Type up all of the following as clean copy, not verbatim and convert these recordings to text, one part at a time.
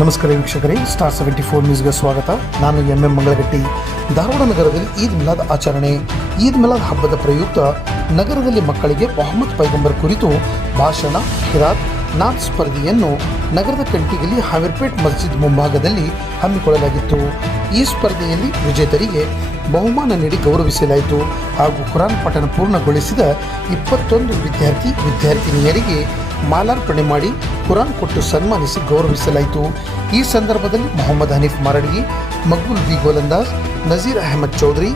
ನಮಸ್ಕಾರ ವೀಕ್ಷಕರೇ, ಸ್ಟಾರ್ 74 ನ್ಯೂಸ್ಗೆ ಸ್ವಾಗತ. ನಾನು ಎಂ ಮಂಗಳಗಟ್ಟಿ. ಧಾರವಾಡ ನಗರದಲ್ಲಿ ಈದ್ ಮಿಲಾದ್ ಆಚರಣೆ. ಈದ್ ಮಿಲಾದ್ ಹಬ್ಬದ ಪ್ರಯುಕ್ತ ನಗರದಲ್ಲಿ ಮಕ್ಕಳಿಗೆ ಮೊಹಮ್ಮದ್ ಪೈಗಂಬರ್ ಕುರಿತು ಭಾಷಣ, ಕಿರಾತ್, ನಾತ್ ಸ್ಪರ್ಧೆಯನ್ನು ನಗರದ ಕಂಟಿಗಲ್ಲಿ ಹಾವಿರ್ಪೇಟ್ ಮಸ್ಜಿದ್ ಮುಂಭಾಗದಲ್ಲಿ ಹಮ್ಮಿಕೊಳ್ಳಲಾಗಿತ್ತು. ಈ ಸ್ಪರ್ಧೆಯಲ್ಲಿ ವಿಜೇತರಿಗೆ ಬಹುಮಾನ ನೀಡಿ ಗೌರವಿಸಲಾಯಿತು ಹಾಗೂ ಕುರಾನ್ ಪಠಣ ಪೂರ್ಣಗೊಳಿಸಿದ 21 ವಿದ್ಯಾರ್ಥಿನಿಯರಿಗೆ ಮಾಲಾರ್ಪಣೆ ಮಾಡಿ ಕುರಾನ್ ಕೊಟ್ಟು ಸನ್ಮಾನಿಸಿ ಗೌರವಿಸಲಾಯಿತು. ಈ ಸಂದರ್ಭದಲ್ಲಿ ಮೊಹಮ್ಮದ್ ಹನೀಫ್ ಮಾರಡ್ಗಿ, ಮಕ್ಬೂಲ್ ಬಿ ಗೋಲಂದಾಜ್, ನಜೀರ್ ಅಹಮದ್ ಚೌಧರಿ,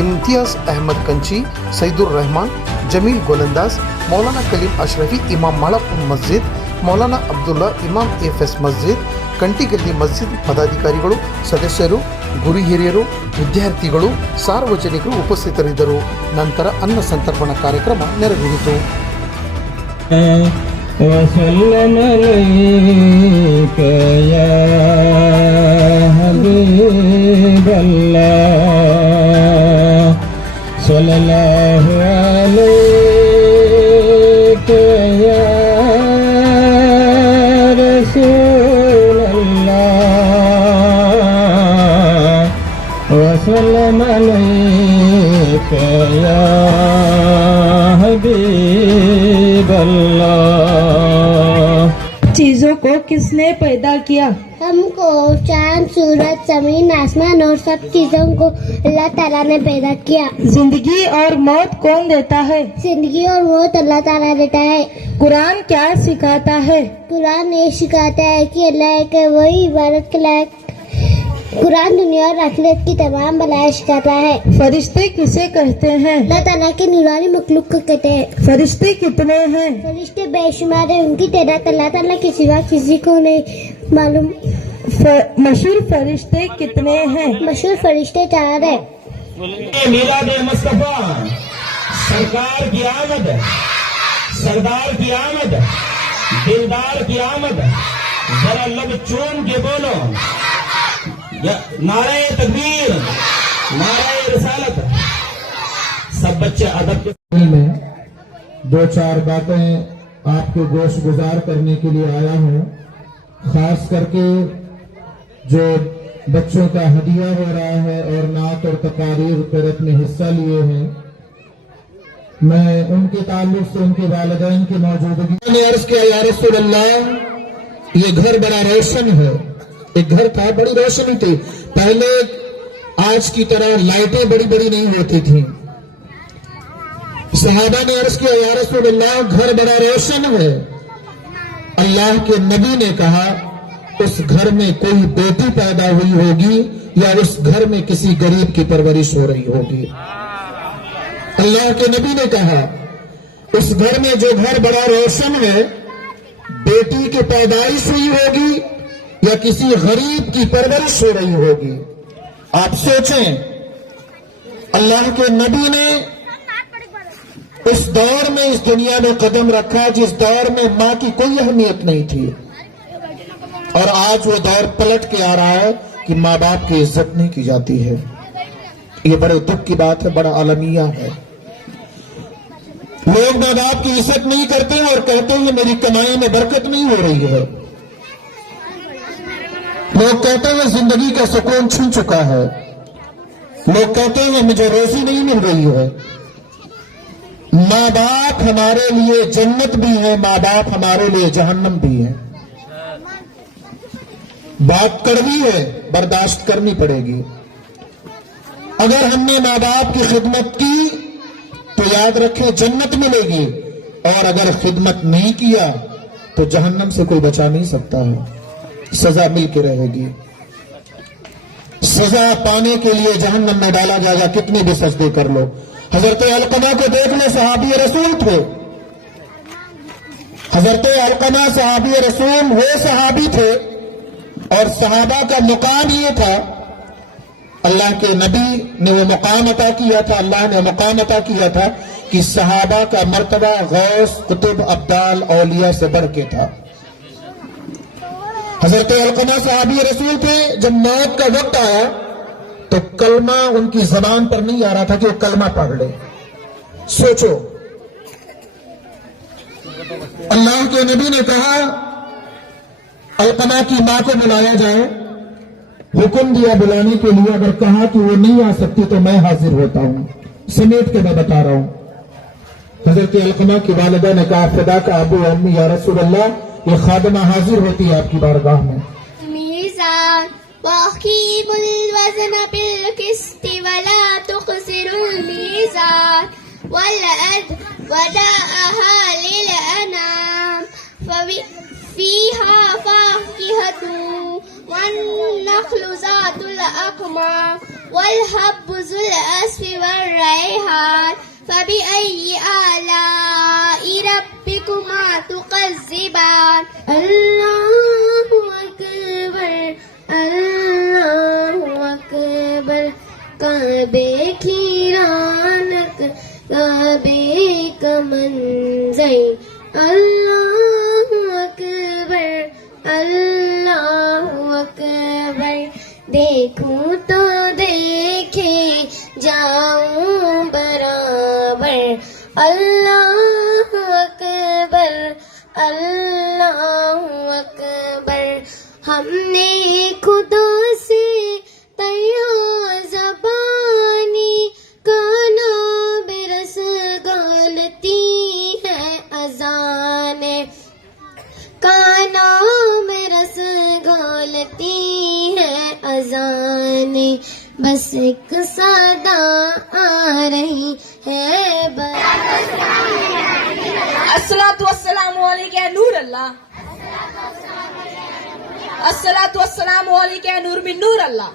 ಇಮ್ತಿಯಾಜ್ ಅಹಮದ್ ಕಂಚಿ, ಸೈದುರ್ ರೆಹಮಾನ್, ಜಮೀಲ್ ಗೋಲಂದಾಜ್, ಮೌಲಾನಾ ಕಲೀಂ ಅಶ್ರಫಿ, ಇಮಾಮ್ ಮಾಳಾಪುರ್ ಮಸ್ಜಿದ್, ಮೌಲಾನಾ ಅಬ್ದುಲ್ಲಾ, ಇಮಾಮ್ ಎಫ್ಎಸ್ ಮಸ್ಜಿದ್, ಕಂಟಿಗಲ್ಲಿ ಮಸ್ಜಿದ್ ಪದಾಧಿಕಾರಿಗಳು, ಸದಸ್ಯರು, ಗುರು ಹಿರಿಯರು, ವಿದ್ಯಾರ್ಥಿಗಳು, ಸಾರ್ವಜನಿಕರು ಉಪಸ್ಥಿತರಿದ್ದರು. ನಂತರ ಅನ್ನ ಸಂತರ್ಪಣಾ ಕಾರ್ಯಕ್ರಮ ನೆರವೇರಿತು. وسلم عليك يا حبيب الله صلى الله عليك يا رسول الله وسلم عليك يا حبيب الله. चीजों को किसने पैदा किया? हमको चांद, सूरज, जमीन, आसमान और सब चीजों को अल्लाह ताला ने पैदा किया. जिंदगी और मौत कौन देता है? जिंदगी और मौत अल्लाह ताला देता है. कुरान क्या सिखाता है? कुरान ये सिखाता है कि अल्लाह के वही इबादत के लायक. कुरान दुनिया और आखिरत की तमाम भलाई सिखाता है. फरिश्ते किसे कहते हैं? अल्लाह ताला के नूरानी मखलूक को कहते हैं. फरिश्ते कितने हैं? फरिश्ते बेशुमार है. उनकी तादाद अल्लाह ताला के सिवा किसी को नहीं मालूम. मशहूर फरिश्ते कितने हैं? मशहूर फरिश्ते 4 है. मीराद मुस्तफा, सरकार की आमद, सरदार की आमद, दिलदार की आमद. जरा लब चूम के बोलो नारे तकबीर, नारे रिसालत. सब बच्चे अदब के में 2-4 बातें आपके गोश गुजार करने के लिए आया हूँ. खास करके जो बच्चों का हदिया हो रहा है और नात और तकारीर पेरत में हिस्सा लिए हैं, मैं उनके ताल्लुक से उनके वालिदैन की मौजूदगी ने अर्ज किया, या रसूल अल्लाह, ये घर बड़ा रोशन है. एक घर था, बड़ी रोशनी थी. पहले आज की तरह लाइटें बड़ी बड़ी नहीं होती थी. सहाबा ने अर्ज किया, या रसूल अल्लाह, घर बड़ा रोशन है. अल्लाह के नबी ने कहा, उस घर में कोई बेटी पैदा हुई होगी या उस घर में किसी गरीब की परवरिश हो रही होगी. अल्लाह के नबी ने कहा, उस घर में जो घर बड़ा रोशन है, बेटी की पैदाइश हुई होगी या किसी गरीब की परवरिश हो रही होगी. आप सोचें, अल्लाह के नबी ने इस दौर में इस दुनिया में कदम रखा जिस दौर में मां की कोई अहमियत नहीं थी, और आज वो दौर पलट के आ रहा है कि माँ बाप की इज्जत नहीं की जाती है. ये बड़े दुख की बात है, बड़ा अलमिया है. लोग माँ बाप की इज्जत नहीं करते और कहते हैं मेरी कमाई में बरकत नहीं हो रही है. लोग कहते हैं जिंदगी का सुकून छिन चुका है. लोग कहते हैं मुझे रोजी नहीं मिल रही है. माँ बाप हमारे लिए जन्नत भी है, माँ बाप हमारे लिए जहन्नम भी है. बात कड़वी है, बर्दाश्त करनी पड़ेगी. अगर हमने माँ बाप की खिदमत की तो याद रखें जन्नत मिलेगी, और अगर खिदमत नहीं किया तो जहन्नम से कोई बचा नहीं सकता है. सजा मिल के रहेगी. सजा पाने के लिए जहन्नम में डाला जाएगा, कितनी भी सजदे कर लो. हजरत अलकमा को देख लो, सहाबी रसूल थे. हजरत अलकमा सहाबी रसूल वो सहाबी थे, और सहाबा का मुकाम ये था, अल्लाह के नबी ने वो मुकाम अता किया था, अल्लाह ने मुकाम अता किया था कि सहाबा का मर्तबा गौस, कुतुब, अब्दाल, औलिया से बढ़ के था. हजरत अलकमा सहाबी रसूल थे. जब मौत का वक्त आया तो कलमा उनकी जबान पर नहीं आ रहा था कि वो कलमा पढ़ ले. सोचो, अल्लाह के नबी ने कहा, अलकमा की मां को बुलाया जाए, हुक्म दिया बुलाने के लिए, अगर कहा कि वो नहीं आ सकती तो मैं हाजिर होता हूं। समेट के मैं बता रहा हूं। हजरत अलकमा की वालिदा ने कहा, फिदा का अबू अम्मी या रसूल अल्लाह, ये खादमा हाजिर होती है आपकी बारगाह में। मीज़ान वक़ीमुल वज़न बिल क़िस्ति वला तुक़सिरुल मीज़ान वल अर्द वदाअहा लिल अनाम फ़ीहा फ़ाकिहतुन वन नख़्लु ज़ातुल अक़माम वल हब्बु ज़ुल अस्फ़ि वर रैहान फ़बिअय्यि आलाइ रब्बिकुमा तुकज़्ज़िबान। अल्लाहु अकबर, अल्लाहु अकबर, काबे की रौनक, काबे का मंज़र, अल्लाहु अकबर, अल्लाहु अकबर, देखूं तो देखे जाऊं बराबर, अल्लाहु अकबर, अल्लाहु अकबर। हमने खुदा से तैयार ज़बानी का नाम रस गलती है अज़ाने, का नाम रस गलती है अज़ाने, बस एक सदा आ रही है अस्सलातु वस्सलामु अलैका नूर अल्लाह, अस्सलातु वस्सलामु अलैका नूर मिन नूर अल्लाह।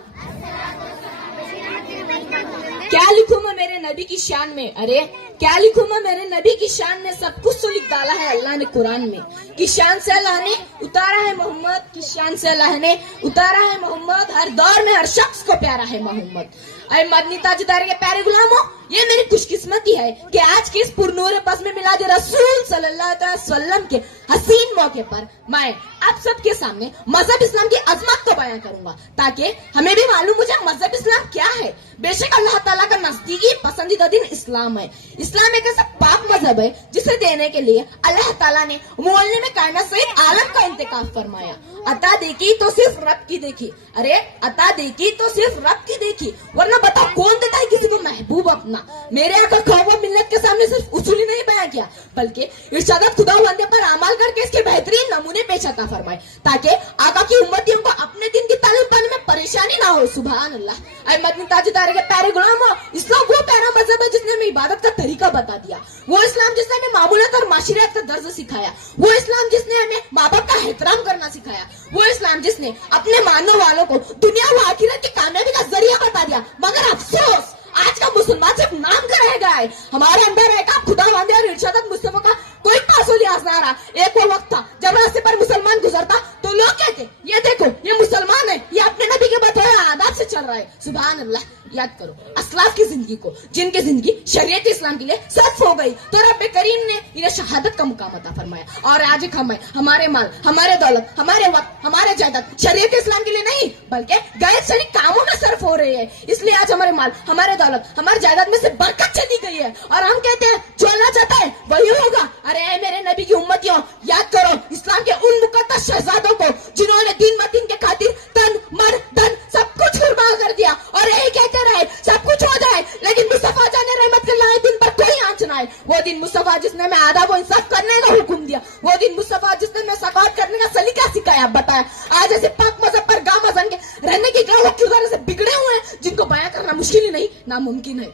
क्या लिखूं मैं मेरे नबी की शान में, अरे क्या लिखूं मैं मेरे नबी की शान में, सब कुछ तो लिख डाला है अल्लाह ने कुरान में। की शान से अल्लाह ने उतारा है मोहम्मद, की शान से अल्लाह ने उतारा है मोहम्मद, हर दौर में हर शख्स को प्यारा है मोहम्मद। अरे मदनी ताजदार के प्यारे गुलामों, ये मेरी खुशकिस्मती है कि आज के इस पुरनूर बज़्म में मिलाद रसूल सल्लल्लाहु अलैहि वसल्लम के हसीन मौके पर मैं आप सबके सामने मजहब इस्लाम की अजमत को बयां करूंगा, ताकि हमें भी मालूम हो जाए मजहब इस्लाम क्या है। बेशक अल्लाह ताला का नजदीकी पसंदीदा दिन इस्लाम है। इस्लाम एक ऐसा पाक मजहब है जिसे देने के लिए अल्लाह ताला ने मोहल्ले में कायनात सहित आलम का इंतकाब फरमाया। अता देखी तो सिर्फ रब की देखी, अरे अता देखी तो सिर्फ रब की देखी, वरना बताओ कौन देता है किसी को महबूब अपना। मेरे आका ख्वाब मिल्लत के सामने सिर्फ उसूल ही नहीं बयां किया, बल्कि इरशादात खुदा बंदे पर अमल करके इसके बेहतरीन नमूने पेश अता फरमाए, ताकि आका की उम्मतियों को अपने दिन की तालीम पाने में परेशानी ना हो। सुभान अल्लाह। ऐ मदनी ताजदार के प्यारे गुलामों, इस्लाम वो प्यारा मजहब है जिसने हमें इबादत का तरीका बता दिया, वो इस्लाम जिसने हमें मामूलात और माशिरत का दर्ज सिखाया, वो इस्लाम जिसने हमें माँ बाप का एहतराम करना सिखाया, वो इस्लाम जिसने अपने मानने वालों को दुनिया व आखिरत की कामयाबी का जरिया बता दिया। मगर अफसोस आज का मुसलमान सिर्फ नाम का रह गया है। हमारे अंदर रहेगा खुदा वांदे और इरशादत मुस्तफा का कोई पासो लिहाज ना रहा। एक वो वक्त था जब रास्ते पर मुसलमान गुजरता तो लोग कहते, ये देखो ये मुसलमान है, ये अपने नबी के बताए आदाब से चल रहा है। सुभान अल्लाह। याद करो असलाफ की जिंदगी को, जिनकी जिंदगी शरीयत इस्लाम के लिए सख्त हो गई, तो रब करीम ने इन्हें शहादत का मुकाम अता फरमाया। और आज एक हम हमारे माल, हमारे दौलत, हमारे वक्त, हमारे जायदाद शरीयत इस्लाम के लिए नहीं बल्कि गैर शरीक कामों में सर्फ हो रही है। इसलिए आज हमारे माल, हमारे दौलत, हमारे जायदाद में से बरकत चली गई है और हम कहते हैं जो अल्लाह चाहता है वही होगा। अरे मेरे नबी की उम्मतियों, याद करो इस्लाम के उन मुकद्दस शहजादों को जिन्होंने दिन ब दिन के खातिर तन मर धन सब कुछ कुर्बान कर दिया और यही कहते रहे सब कुछ हो जाए लेकिन मुस्तफा जाने रहमत के लाए दिन पर कोई आंच ना आए। वो दिन मुस्तफा जिसने हमें आदाब व इंसाफ करने का हुक्म दिया, वो दिन मुस्तफा जिसने हमें सकावत करने का सलीका सिखाया। बताया आज ऐसे पाक मजहब पर गाँव मजहब के रहने की क्या किरदार से बिगड़े हुए हैं जिनको बयां करना मुश्किल ही नहीं नामुमकिन है।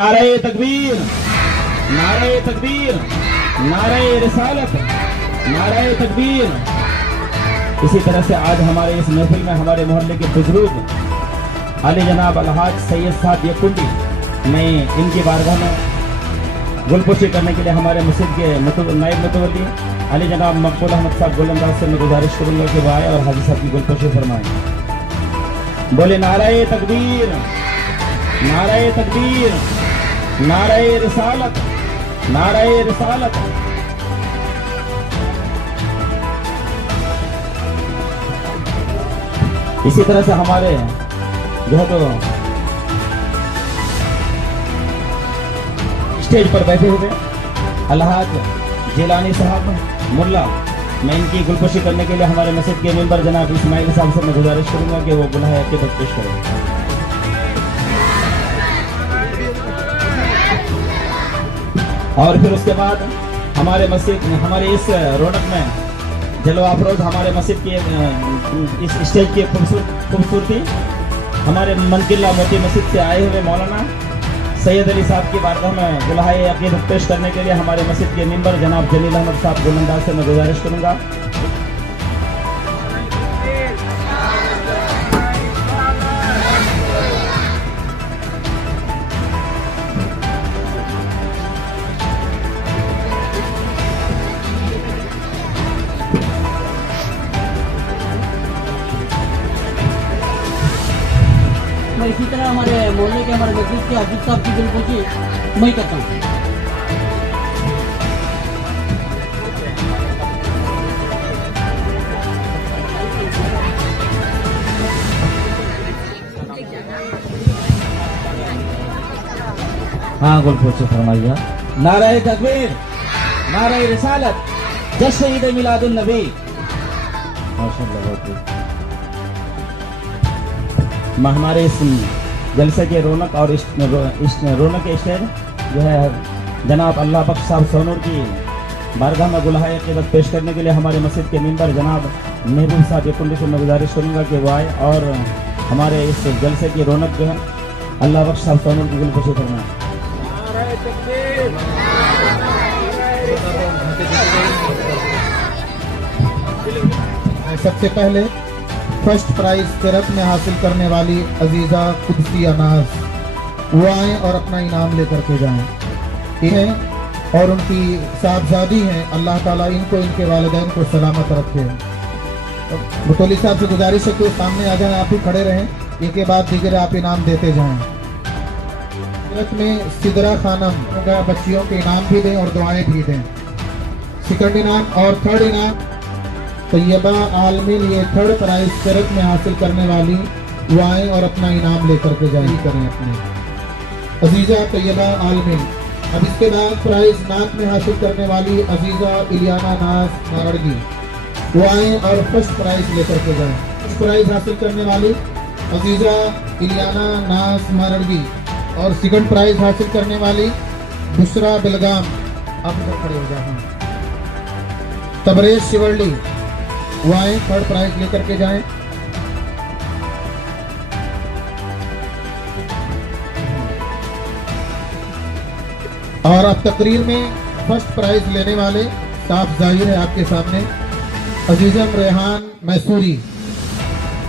नारे तकबीर, नारे तकबीर, नारे रिसालत, नारे तकबीर। इसी तरह से आज हमारे इस महफिल में हमारे मोहल्ले के बुजुर्ग अली जनाब अलहाज सैयद साहब यकुंडी, मैं इनकी बारगाह में गुलपोशी करने के लिए हमारे मस्जिद के नायब मुतवल्ली अली जनाब मकबूल अहमद साहब गोलंदाज से मैं गुजारिश करूंगा कि वो आए और हाजी साहब की गुलपोशी फरमाएं। बोले नारे तकबीर, नारे तकबीर, नारे रिसालत, नारे रिसालत। इसी तरह से हमारे जो है तो स्टेज पर बैठे हुए अलहाज जिलानी साहब, मुल्ला मैं इनकी गुलपोशी करने के लिए हमारे मस्जिद के मेंबर जनाब इस्माइल साहब से मैं गुजारिश करूंगा कि वो गुनाह अकीदत पेश करें। और फिर उसके बाद हमारे मस्जिद, हमारे इस रौनक में जलवा अफरोज हमारे मस्जिद की इस स्टेज की खूबसूरती हमारे मनकिल्ला मोती मस्जिद से आए हुए मौलाना सैयद अली साहब की बारगाह में गुलाह अकीदत पेश करने के लिए हमारे मस्जिद के मेंबर जनाब जलील अहमद साहब गोलंदाज से मैं गुजारिश करूंगा। मैं इसी तरह हमारे मोहल्ले के हमारे मस्जिद के हाफिज साहब की गुलपोशी मैं करता हूँ। हाँ गुलपोशी फरमाइए। नारे तकबीर, नारे रिसालत, जश्न ईद मिलादुन नबी। माशाअल्लाह बहुत खूब। हमारे इस जलसे के रौनक और इस रौनक के स्टेज जो है जनाब अल्लाह बख्श साहब सोनूर की बारगाह में गुलाह अकीदत पेश करने के लिए हमारे मस्जिद के मेंबर जनाब महबूब साहब कुंडी से मैं गुजारिश करूँगा कि वो आए और हमारे इस जलसे की रौनक जो है अल्लाह बख्श साहब सोनूर की गुलपोशी फरमाएं। सबसे पहले फर्स्ट प्राइज तिरक में हासिल करने वाली अजीज़ा कुदसी अनाज वो आए और अपना इनाम लेकर के जाएं। इन्हें और उनकी साहबजादी हैं, अल्लाह ताला इनको इनके वालिदैन को सलामत रखे। बतौली साहब से गुजारिश है कि सामने आ जाएं, आप भी खड़े रहें, एक के बाद दीगर आप इनाम देते जाएं। तिरक में सिदरा खानम बच्चियों के इनाम भी दें और दुआएं भी दें। सेकंड इनाम और थर्ड इनाम तैयबा आलमीन, ये थर्ड प्राइज तिरक में हासिल करने वाली वो आए और अपना इनाम लेकर के जारी करें अपने अजीज़ा तैयबा आलमीन। अब इसके बाद प्राइज नात में हासिल करने वाली अजीज़ा इलियाना नाज नारड़गी वो आए और फर्स्ट प्राइज लेकर के जाएं। फर्स्ट प्राइज हासिल करने वाली अजीज़ा इलियाना नाज नारड़गी और सेकंड प्राइज हासिल करने वाली बुशरा बेलगाम, आप इधर खड़े हो जाएं। तबरेज शिवरली वो आए, थर्ड प्राइज लेकर के जाएं। और अब तकरीर में फर्स्ट प्राइज लेने वाले साफ जाहिर है आपके सामने अजीजम रेहान मैसूरी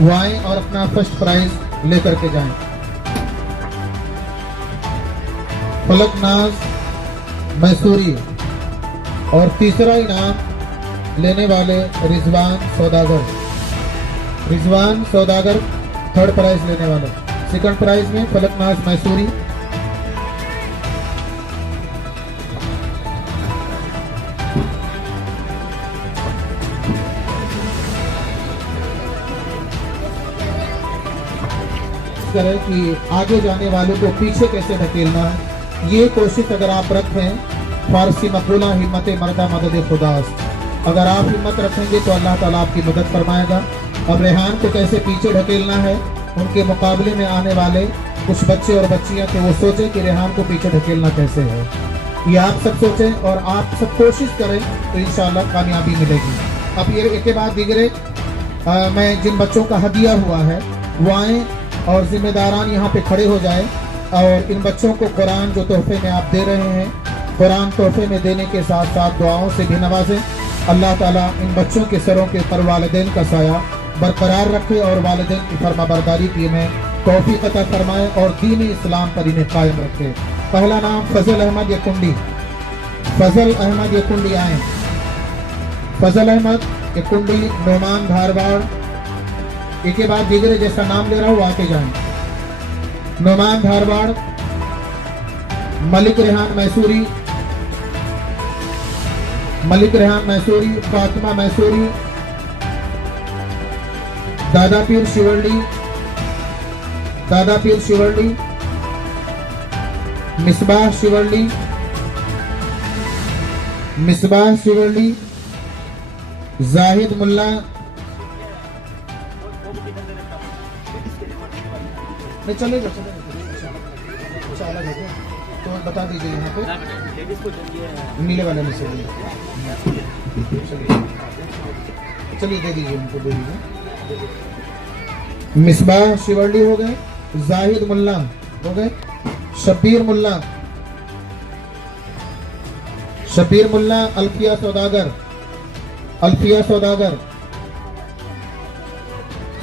वो आए और अपना फर्स्ट प्राइज लेकर के जाएं। फलक नाज मैसूरी और तीसरा इनाम लेने वाले रिजवान सौदागर थर्ड प्राइज लेने वाले। सेकंड प्राइज में फलक नाज मैसूरी, करें कि आगे जाने वालों को पीछे कैसे ढकेलना है, ये कोशिश अगर आप रखें, फारसी मकबूला हिम्मत मर्दा मदद खुदास्त, अगर आप हिम्मत रखेंगे तो अल्लाह ताला आपकी मदद फरमाएगा। अब रेहान को कैसे पीछे ढकेलना है, उनके मुकाबले में आने वाले कुछ बच्चे और बच्चियां थे वो सोचें कि रेहान को पीछे ढकेलना कैसे है, ये आप सब सोचें और आप सब कोशिश करें तो इंशाअल्लाह कामयाबी मिलेगी। अब ये एक के बाद दीगरे मैं जिन बच्चों का हदिया हुआ है वो आए और जिम्मेदारान यहाँ पे खड़े हो जाए और इन बच्चों को कुरान जो तोहफे में आप दे रहे हैं, कुरान तोहफे में देने के साथ साथ दुआओं से भी नवाजें। अल्लाह ताला इन बच्चों के सरों के पर वालिदैन का साया बरकरार रखे और वालिदैन की फरमाबरदारी की में तौफीक अता फरमाए और दीन इस्लाम पर इन्हें कायम रखे। पहला नाम फजल अहमद यकुंडी, फजल अहमद यकुंडी आए। फजल अहमद यकुंडी नोमान धारवाड़। एक के बाद दीगरे जैसा नाम ले रहा हूँ आके जाएं। नोमान धारवाड़, मलिक रेहान मैसूरी, मलिक रेहान मैसूरी, फातिमा मैसूरी, दादा पीर शिवरली, दादा पीर शिवरली, मिसबाह शिवरली, मिसबाह शिवरली, जाहिद मुल्ला, नहीं चलेगा चला गया तो बता दीजिए यहाँ पे नीले वाले में से चलिए दे दीजिए उनको, दे दीजिए। मिसबाह शिवर्ली हो गए, जाहिद मुल्ला हो गए, शब्बीर मुल्ला, अल्फिया सौदागर,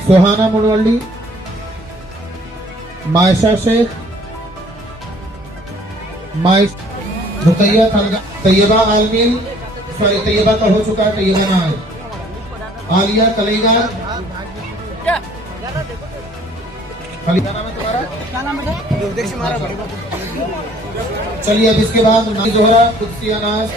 सुहाना मुनवल्ली, मायशा शेख, रुकैया तैयबा आलमीन, सॉरी तैयबा का हो चुका है, तैयबा नाम, आलिया कलेगार, क्या नाम है तुम्हारा? चलिए अब इसके बाद जोहरा कुदसिया नाज,